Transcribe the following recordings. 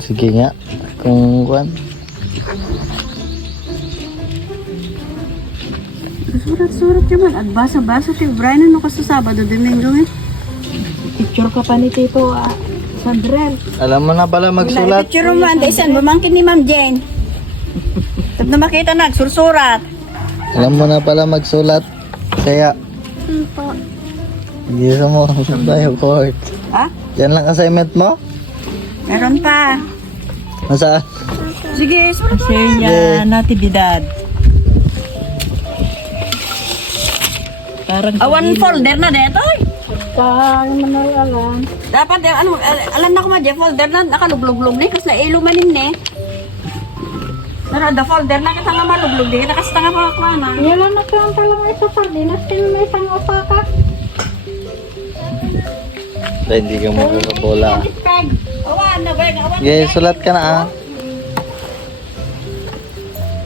Sige nga. Kung kuwan. Surat-surat naman at basa-basa ti Brian ano ka sa Sabado, Domingo eh. Picture ka pa ni Tito Sandrel. Alam mo na pala magsulat. Picture mo, andaisan, bumangkin ni Ma'am Jane. Tapos na makita sursurat. Alam mo na pala magsulat. Kaya, Po. hindi mo tayo court. Ha? Yan lang assignment mo? Meron pa. Nasaan? Sige, surat mo. Share niya natividad. Parang One folder na dito. Kang manalalan. Dapat, alam na ko ma, folder na, nakalublog-log na, kasi ilumanin na. Pero the folder na kita nga malublog, di kita kasi nga pa na. Yan lang na lang talaga isa sardinas. Sino may isang osaka? Ay, hindi ka magkakabola. Awan na ba? Awan. Okay, sulat ka na ah.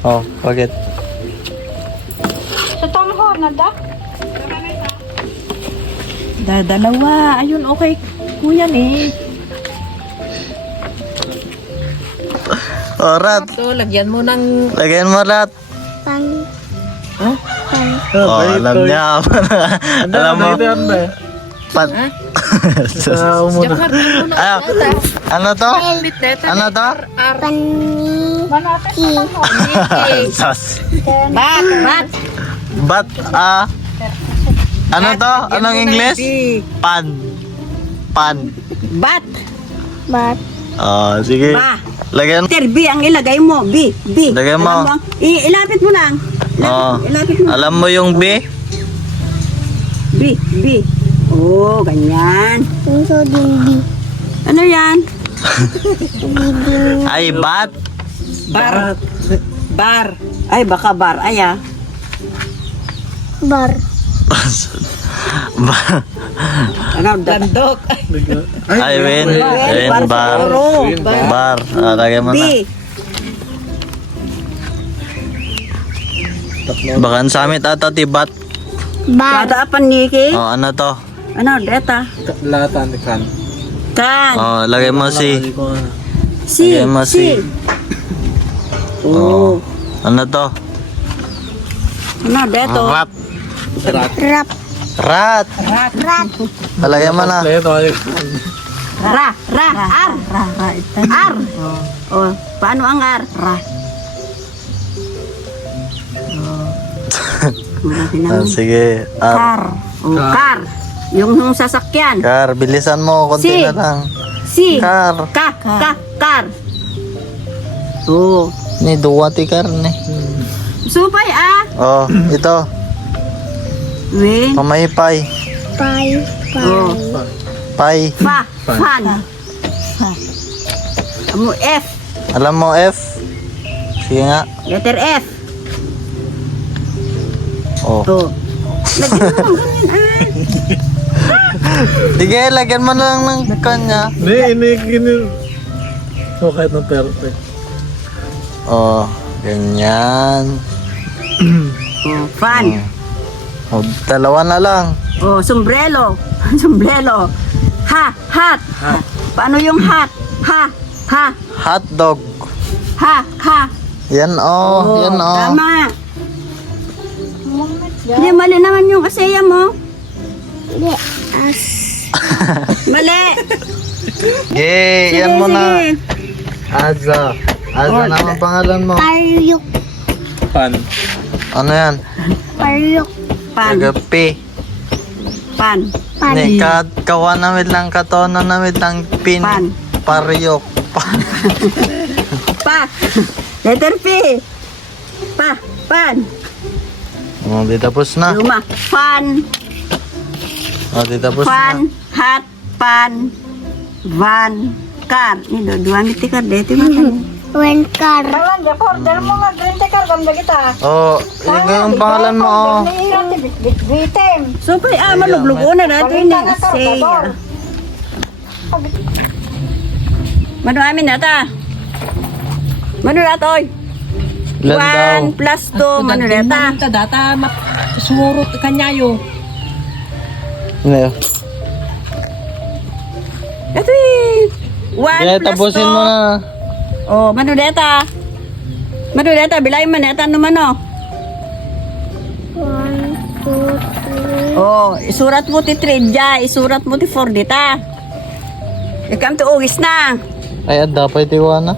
Oh, bakit? Sa tanghor na da? Dalawa. Ayun, okay. Kuya eh. Orat. So, lagyan mo ng... Lagyan mo rat. Pan. Huh? Pan. Oh, alam niya. Alam mo. Pat. Jakar, Ano? Ano to? Ano to? Pani. Sus. Bat. Bat, ano to? Anong English? Pan. Pan. Bat. Bat. Oh, sige. Ba. Lagyan. Letter B ang ilagay mo. B. Lagay mo. Alam ilapit mo lang. Oh. Ilapit mo. Alam mo yung B? B. Oh, ganyan. Yung so din Ano yan? Ay, bat. Bar. Bar. Ay, baka bar. Ay, Bar. Ano, Landok. Ay, win. Win, bar. Bar. Lagay mo na. B. Baka ang samit ata ti bat. Bar. Bata apan Niki. Oh, ano to? Ano, deta? Kan. Oh, lagay mo si. Si. Lagay mo si. Oh. Ano to? Ano, beto? Rat. Rap. Rat. Rat. Lagay mo na. Ra. R. R. Oh, paano ang R? Ra. Sige. Car. Oh, car. Yung sasakyan. Car, bilisan mo. Konti Si. na lang. Si. Car. Car. Oh. Ni duwati car ni. Supay Oh, ito. We. Pamaypay. Pai. Oh. Pay. Fan. Amo F. Alam mo F? Sige nga. Letter F. Oh. Oh. Lagyan mo ng ganyan Sige, lagyan mo na lang ng kanya. Gini. So, kahit na perfect. Oh, ganyan. Oh, fan. Oh, dalawa na lang. Oh, sombrero. Sombrero. Hat. Paano yung hat? Ha. Hot dog. Ha. Yan oh, yan oh. Tama. Hindi, mali naman yung kasaya mo. Di. As. Mali. Yay, yan mo na. Sige. Aza. Aza Oh, naman pangalan mo. Paryok. Pan. Ano yan? Paryok. Pan. Agapi. Pan. Pan. Ni kawa namit lang katono namit lang pin. Pan. Paryok. Pa. Letter P. Pan. Oh, di tapos na. Luma. Fan. Oh, di tapos na. Fan. Hat. Pan. Van. Car. Ini dua miti car deh itu makan. When car. Oh, yung pangalan mo oh. So pa maluglug na dito ini. Saya. Mano amin nata. Mano natoy. Ilan daw? 1 plus 2 mano nata. Ka data surut kanyayo. Ano yun? Ito Kaya 1 plus tapusin mo 2. na. Oh, manudeta. Manudeta, bilayin maneta naman oh. 1, 2, 3. Oh, isurat mo ti 3 dya, isurat mo ti 4 dita. Ikam to ugis na. Ay, dapat iwan na.